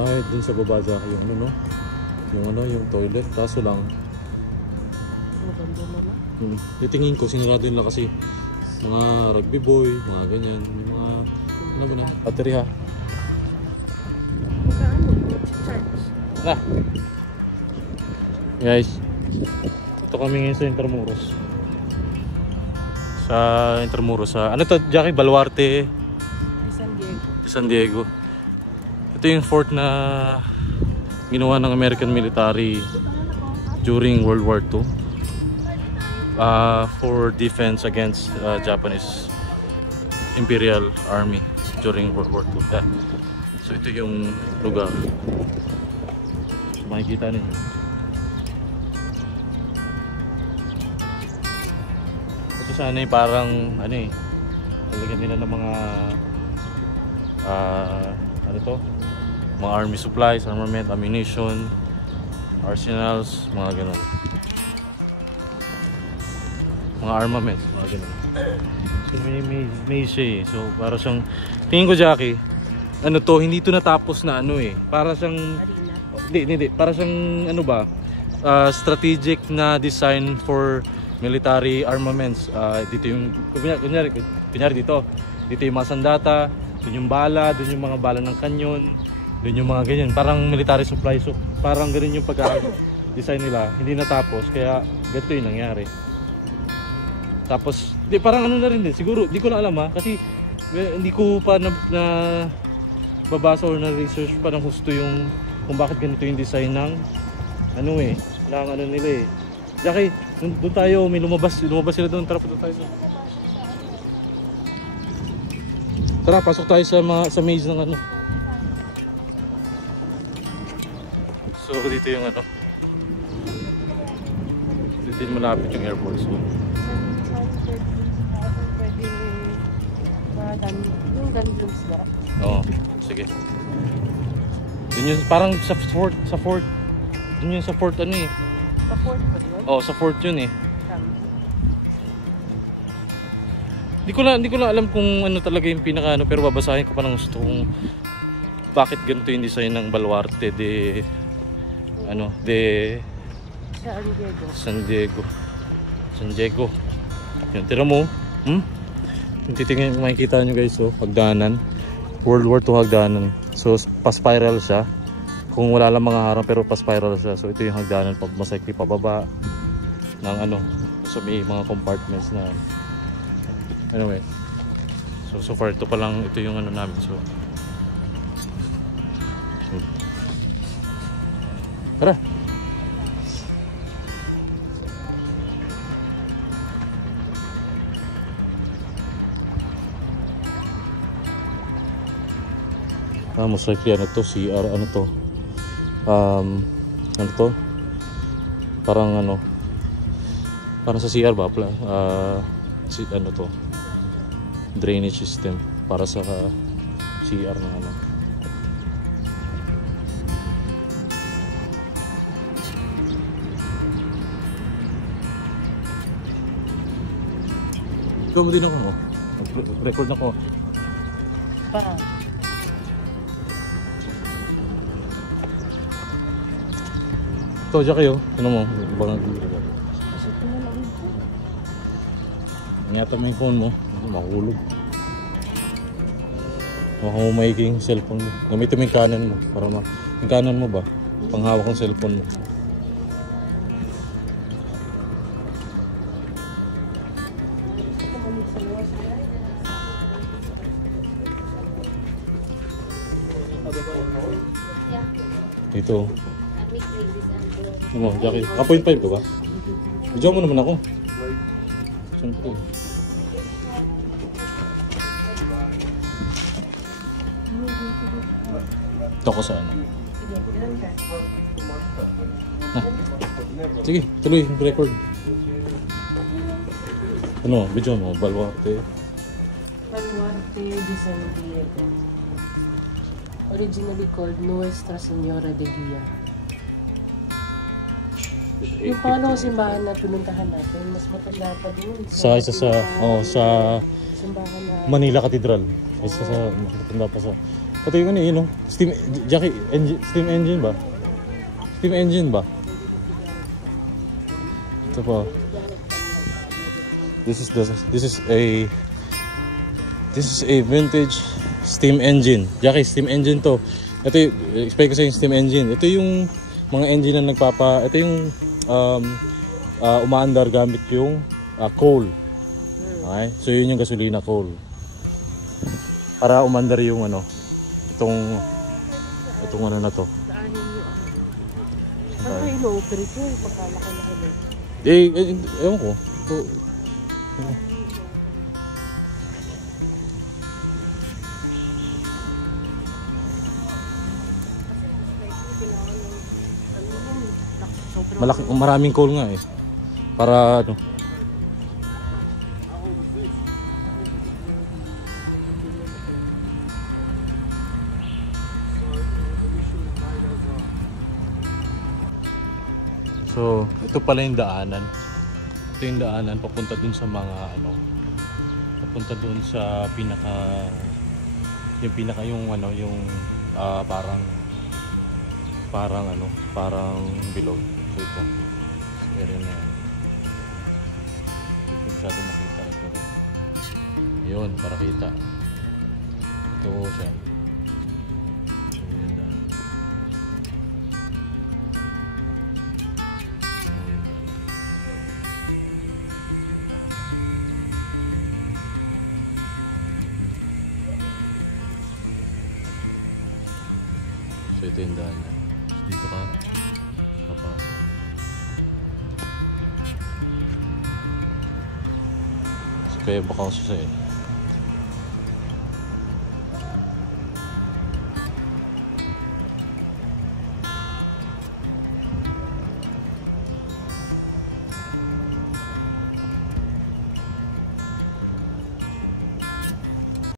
Kahit dun sa baba dyan yung ano, no? Yung toilet. Kaso lang, Maganda naman. Tingin ko, sinarado nila kasi mga rugby boy, mga ganyan, yung mga, ano mo na, battery ha. Magkano? Charge. Na! Guys, ito kami ngayon sa Intramuros. Ano to, Jackie? Baluarte, San Diego. San Diego. Ito yung fort na ginawa ng American military during World War II. For defense against Japanese Imperial Army during World War II. So ito yung lugar. So, makikita ninyo. Ito sana parang ano talagyan nila ng mga ano to? Mga army supplies, armament, ammunition, arsenals, mga ganun. Mga armaments, mga ganun. So may siya eh. So para siyang, tingin ko Jackie, ano to, hindi to natapos na ano eh. Para siyang, hindi. Para siyang ano ba, strategic na design for military armaments. Dito yung, kunyari dito yung mga sandata, dun yung bala, dun yung mga bala ng kanyon, dun yung mga ganyan. Parang military supply. So parang ganun yung pagka-design nila. Hindi natapos, kaya ganito yung nangyari. Tapos, parang ano na rin din, siguro, di ko na alam ha, kasi hindi ko pa na babasa or na research pa ng husto yung kung bakit ganito yung design ng ano ng ano nila eh. Jackie, doon tayo, may lumabas sila doon, tara punta tayo doon. Tara, pasok tayo sa maze ng ano. So, dito yung ano. Dito yung malapit yung airport, so. Yung ganun ba? Oo, sige. Dun yun, parang sa fort. Dun yun sa fort ano eh. Sa fort ba yun? Oo, sa fort yun eh. Hindi ko na alam kung ano talaga yung pinaka ano, pero babasahin ko pa ng gusto kung bakit ganito yung design ng Baluarte de San Diego. Yun, tira mo. Titingin, makikita nyo guys, so hagdanan, World War II hagdanan. So pa-spiral siya, kung wala lang mga harang, pero pa-spiral siya. So ito yung hagdanan, masikli pababa ng ano, so may mga compartments na anyway. So far ito pa lang, ito yung ano namin. So tara. Most likely ano to, CR, ano to, ano to, parang ano, parang sa CR ba, ano to, drainage system para sa CR na ano. Ikaw mo din ako, record na ko. Parang ito, Jackie, oh. Ano mo? Bangang yata mo yung phone mo. Mahulog. Baka mo maiking cellphone mo. Gamitin mo yung kanan mo. Para yung kanan mo ba? Panghawak ng cellphone mo. Dito. Ano mo, Jackie? 1.5 ka ba? Video mo naman ako. Siyempre. Ito ko sa ano. Sige, tuloy. Record. Ano, video mo? Baluarte de San Diego. Originally called Nuestra Señora de Guia. Yung paano simbahan na pinuntahan natin, mas matanda pa din. Sa isa sa simbahan na Manila Cathedral. Isa sa matanda pa sa Ito yung ano, yun, no? Steam, Jackie, steam engine ba? Steam engine ba? Ito pa. This is a vintage steam engine. Jackie, steam engine to. Ito yung, explain ko sa yung steam engine. Ito yung mga engine na ito yung umaandar gamit yung coal. Okay? So yun yung gasolina, coal. Para umandar yung ano, itong ano na to. Daanin nyo ano. Saan kayo ino-operate yun? Pagkalaki-laki na. Ewan ko. Ito. Malaki, maraming coal nga eh. Para ano. So, ito pala yung daanan. Ito yung daanan papunta dun sa mga ano. Papunta dun sa parang bilog. So ito. Area na yan. Hindi ko masyado makita ito rin. Yun, para kita. Ito siya. So ito yung daan niya. Dito ka papasok. So kaya baka ako sa'yo.